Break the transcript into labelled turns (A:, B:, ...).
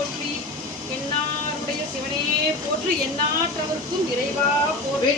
A: போற்றி. என்னாருடைய சிவனே போற்றி. எண்ணாற்றவர்க்கும் இறைவா போற்றி.